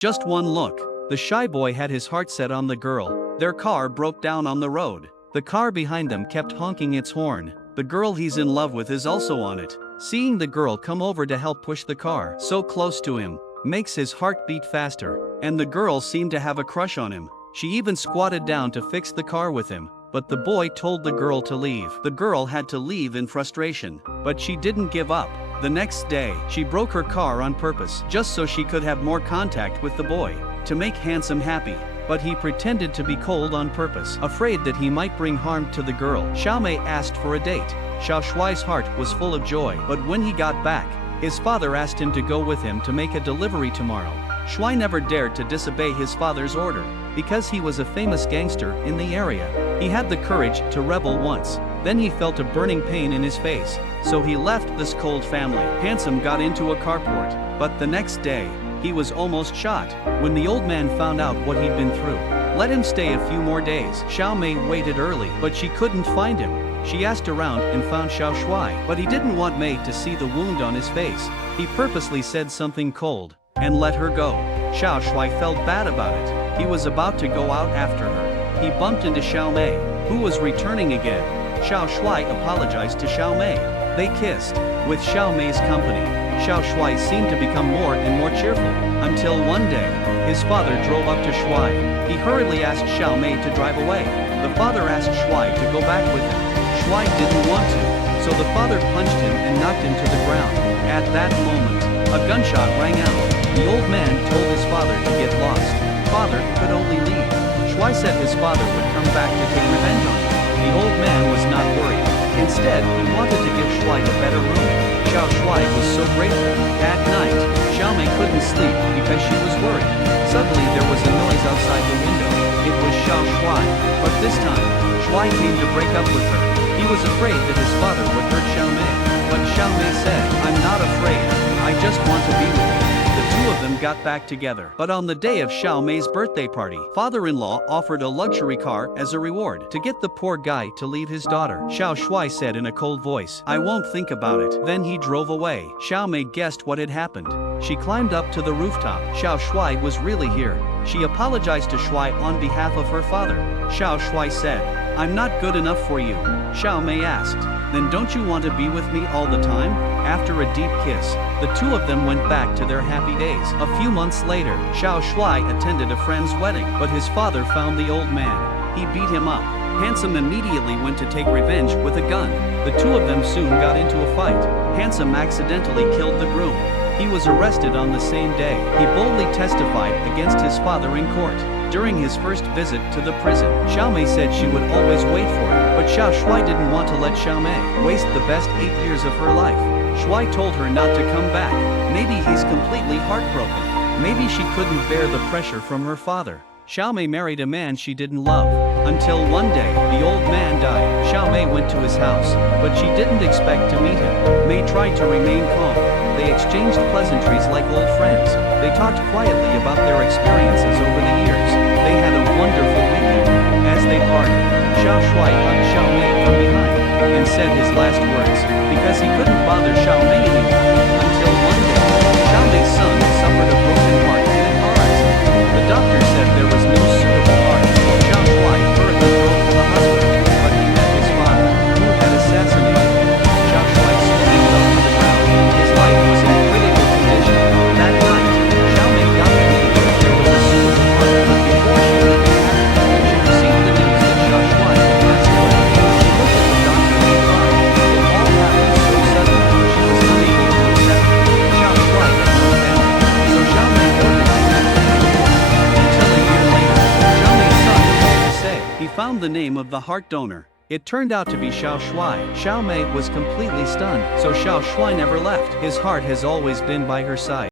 Just one look. The shy boy had his heart set on the girl. Their car broke down on the road. The car behind them kept honking its horn. The girl he's in love with is also on it. Seeing the girl come over to help push the car so close to him makes his heart beat faster. And the girl seemed to have a crush on him. She even squatted down to fix the car with him. But the boy told the girl to leave. The girl had to leave in frustration. But she didn't give up. The next day, she broke her car on purpose just so she could have more contact with the boy, to make Handsome happy. But he pretended to be cold on purpose, afraid that he might bring harm to the girl. Xiaomei asked for a date. Xiao Shuai's heart was full of joy, but when he got back, his father asked him to go with him to make a delivery tomorrow. Shuai never dared to disobey his father's order, because he was a famous gangster in the area. He had the courage to rebel once, then he felt a burning pain in his face, so he left this cold family. Handsome got into a carport, but the next day, he was almost shot. When the old man found out what he'd been through, let him stay a few more days. Xiaomei waited early, but she couldn't find him. She asked around and found Xiao Shuai, but he didn't want Mei to see the wound on his face. He purposely said something cold and let her go. Xiao Shuai felt bad about it. He was about to go out after her. He bumped into Xiaomei, who was returning again. Xiao Shuai apologized to Xiaomei. They kissed. With Xiaomei's company, Xiao Shuai seemed to become more and more cheerful, until one day, his father drove up to Shuai. He hurriedly asked Xiaomei to drive away. The father asked Shuai to go back with him. Shuai didn't want to, so the father punched him and knocked him to the ground. At that moment, a gunshot rang out. The old man told his father to get lost. Father could only leave. Shuai said his father would come back to take revenge on him. The old man was not worried. Instead, he wanted to give Shuai a better room. Xiao Shuai was so grateful. At night, Xiaomei couldn't sleep because she was worried. Suddenly there was a noise outside the window. It was Xiao Shuai. But this time, Shuai came to break up with her. He was afraid that his father would hurt Xiaomei. But Xiaomei said, "I'm not afraid. I just want to be with you." The two of them got back together. But on the day of Xiaomei's birthday party, father-in-law offered a luxury car as a reward to get the poor guy to leave his daughter. Xiao Shuai said in a cold voice, "I won't think about it." Then he drove away. Xiaomei guessed what had happened. She climbed up to the rooftop. Xiao Shuai was really here. She apologized to Shuai on behalf of her father. Xiao Shuai said, "I'm not good enough for you." Xiaomei asked, "Then don't you want to be with me all the time?" After a deep kiss, the two of them went back to their happy days. A few months later, Xiao Shuai attended a friend's wedding, but his father found the old man. He beat him up. Handsome immediately went to take revenge with a gun. The two of them soon got into a fight. Handsome accidentally killed the groom. He was arrested on the same day. He boldly testified against his father in court. During his first visit to the prison, Xiaomei said she would always wait for him, but Xiao Shuai didn't want to let Xiaomei waste the best 8 years of her life. Shuai told her not to come back. Maybe he's completely heartbroken. Maybe she couldn't bear the pressure from her father. Xiaomei married a man she didn't love. Until one day, the old man died. Xiaomei went to his house, but she didn't expect to meet him. Mei tried to remain calm. They exchanged pleasantries like old friends. They talked quietly about their experiences over the years. They had a wonderful weekend. As they parted, Xiao Shuai hugged Xiaomei from behind and said his last words, because he couldn't bother Xiaomei anymore. Until one day, Xiaomei's son suffered a broken heart in a car accident. The doctor said there was no suitable heart. Xiao Shuai hurriedly drove to the hospital, but he met his father, who had assassinated him. Xiao Shuai slowly fell to the ground. His life was in critical condition. That night, Xiaomei got the news that there was a suitable heart, but before she could be happy, she received the news that Xiao Shuai had passed away. She looked at the doctor and cried. It all happened so suddenly, she was unable to accept it. Xiao Shuai had no family, so Xiaomei ordered him to take a walk. Until a year later, Xiaomei's son came to say he found the name of the heart donor. It turned out to be Xiao Shuai. Xiaomei was completely stunned, so Xiao Shuai never left. His heart has always been by her side.